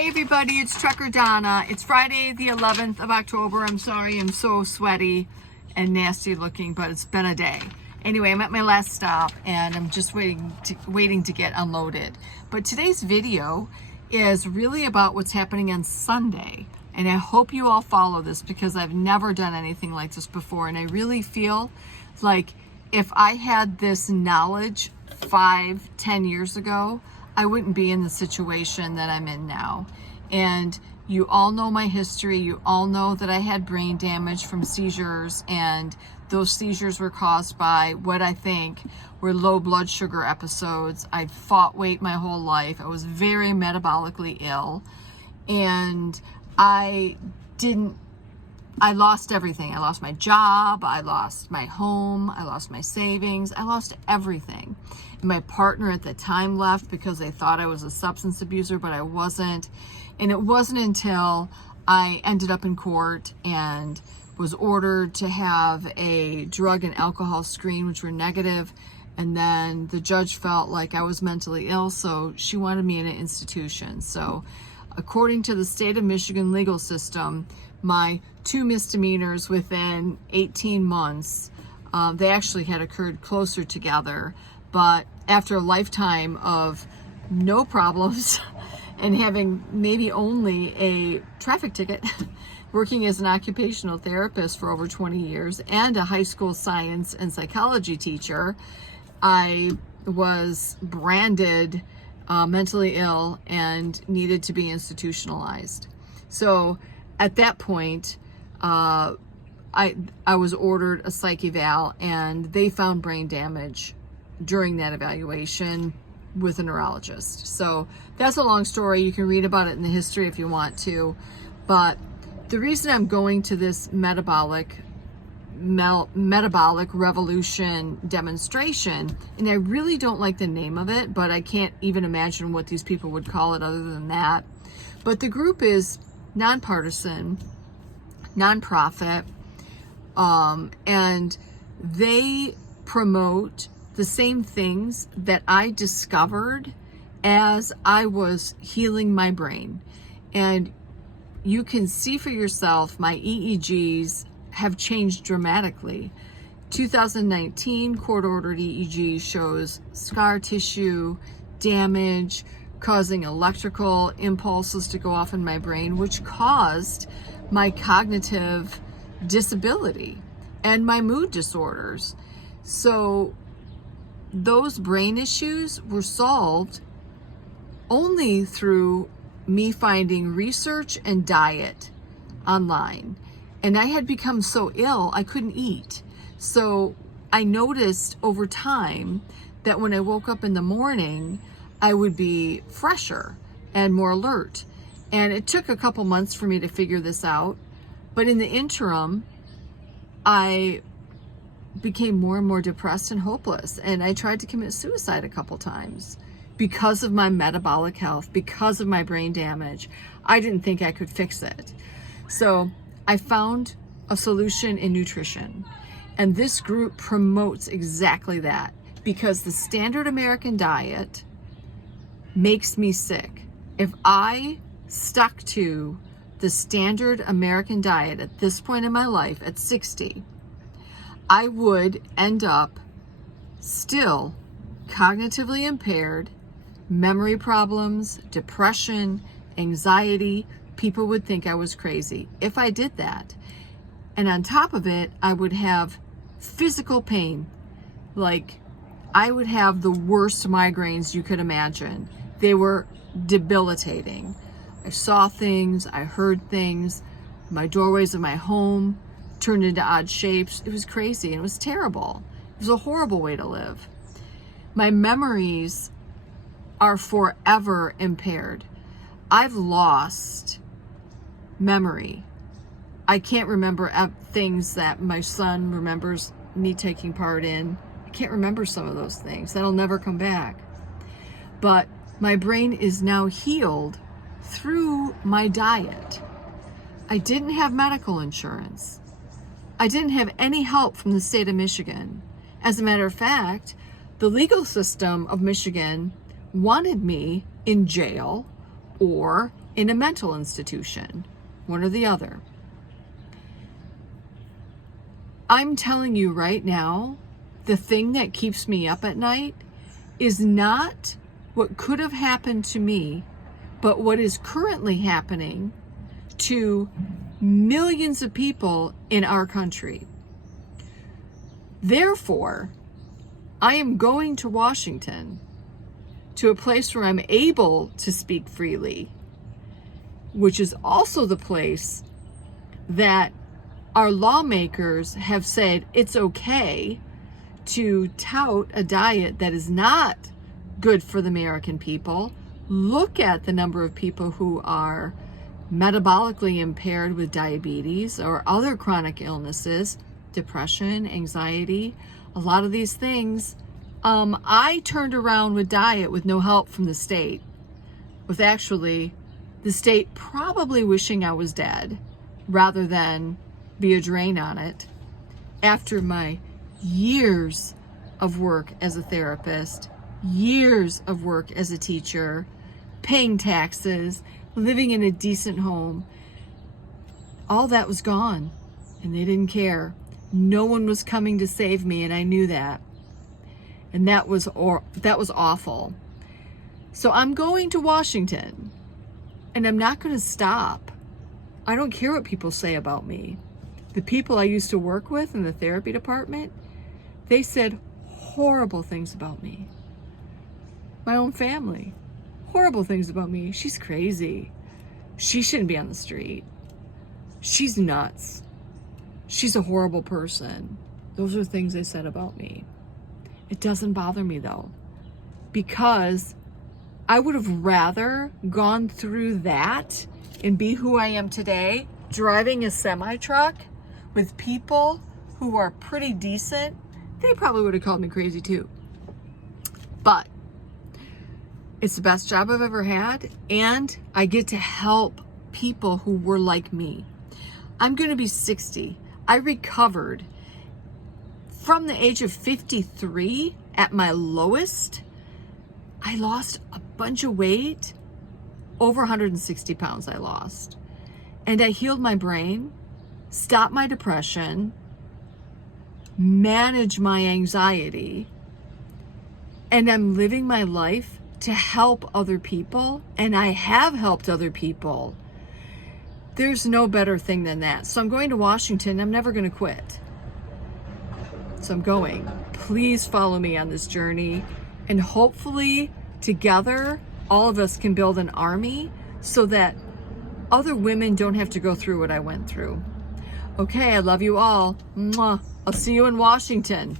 Hi everybody, it's Trucker Donna. It's Friday the 11th of October. I'm sorry I'm so sweaty and nasty looking, but it's been a day. Anyway, I'm at my last stop and I'm just waiting to get unloaded. But today's video is really about what's happening on Sunday. And I hope you all follow this because I've never done anything like this before. And I really feel like if I had this knowledge 5-10 years ago, I wouldn't be in the situation that I'm in now. And you all know my history. You all know that I had brain damage from seizures, and those seizures were caused by what I think were low blood sugar episodes. I'd fought weight my whole life. I was very metabolically ill, and I lost everything. I lost my job, I lost my home, I lost my savings, I lost everything. And my partner at the time left because they thought I was a substance abuser, but I wasn't. And it wasn't until I ended up in court and was ordered to have a drug and alcohol screen, which were negative. And then the judge felt like I was mentally ill, so she wanted me in an institution. So according to the state of Michigan legal system, my 2 misdemeanors within 18 months, they actually had occurred closer together. But after a lifetime of no problems and having maybe only a traffic ticket, working as an occupational therapist for over 20 years and a high school science and psychology teacher, I was branded mentally ill and needed to be institutionalized. So at that point, I was ordered a psych eval, and they found brain damage during that evaluation with a neurologist. So that's a long story. You can read about it in the history if you want to. But the reason I'm going to this metabolic revolution demonstration, and I really don't like the name of it, but I can't even imagine what these people would call it other than that. But the group is nonpartisan, nonprofit, and they promote the same things that I discovered as I was healing my brain. And you can see for yourself, my EEGs have changed dramatically. 2019 court-ordered EEG shows scar tissue damage, causing electrical impulses to go off in my brain, which caused my cognitive disability and my mood disorders. So those brain issues were solved only through me finding research and diet online. And I had become so ill, I couldn't eat. So I noticed over time that when I woke up in the morning, I would be fresher and more alert. And it took a couple months for me to figure this out. But in the interim, I became more and more depressed and hopeless. And I tried to commit suicide a couple times because of my metabolic health, because of my brain damage. I didn't think I could fix it. So I found a solution in nutrition. And this group promotes exactly that, because the standard American diet makes me sick. If I stuck to the standard American diet at this point in my life at 60, I would end up still cognitively impaired, memory problems, depression, anxiety. People would think I was crazy if I did that. And on top of it, I would have physical pain. Like, I would have the worst migraines you could imagine. They were debilitating. I saw things, I heard things. My doorways of my home turned into odd shapes. It was crazy and it was terrible. It was a horrible way to live. My memories are forever impaired. I've lost memory. I can't remember things that my son remembers me taking part in. I can't remember some of those things. That'll never come back. But my brain is now healed through my diet. I didn't have medical insurance. I didn't have any help from the state of Michigan. As a matter of fact, the legal system of Michigan wanted me in jail or in a mental institution, one or the other. I'm telling you right now, the thing that keeps me up at night is not what could have happened to me, but what is currently happening to millions of people in our country. Therefore, I am going to Washington, to a place where I'm able to speak freely, which is also the place that our lawmakers have said it's okay to tout a diet that is not good for the American people. Look at the number of people who are metabolically impaired with diabetes or other chronic illnesses, depression, anxiety, a lot of these things. I turned around with diet with no help from the state, with actually the state probably wishing I was dead rather than be a drain on it. After my years of work as a therapist, years of work as a teacher, paying taxes, living in a decent home, all that was gone, and they didn't care. No one was coming to save me, and I knew that. And that was awful. So I'm going to Washington, and I'm not going to stop. I don't care what people say about me. The people I used to work with in the therapy department, they said horrible things about me. My own family, horrible things about me. She's crazy. She shouldn't be on the street. She's nuts. She's a horrible person. Those are things they said about me. It doesn't bother me though, because I would have rather gone through that and be who I am today, driving a semi-truck with people who are pretty decent. They probably would have called me crazy too. But it's the best job I've ever had, and I get to help people who were like me. I'm going to be 60. I recovered from the age of 53 at my lowest. I lost a bunch of weight, over 160 pounds I lost. And I healed my brain, stopped my depression, managed my anxiety, and I'm living my life to help other people, and I have helped other people. There's no better thing than that. So I'm going to Washington. I'm never going to quit. So I'm going. Please follow me on this journey, and hopefully together all of us can build an army so that other women don't have to go through what I went through. Okay, I love you all. Mwah. I'll see you in Washington.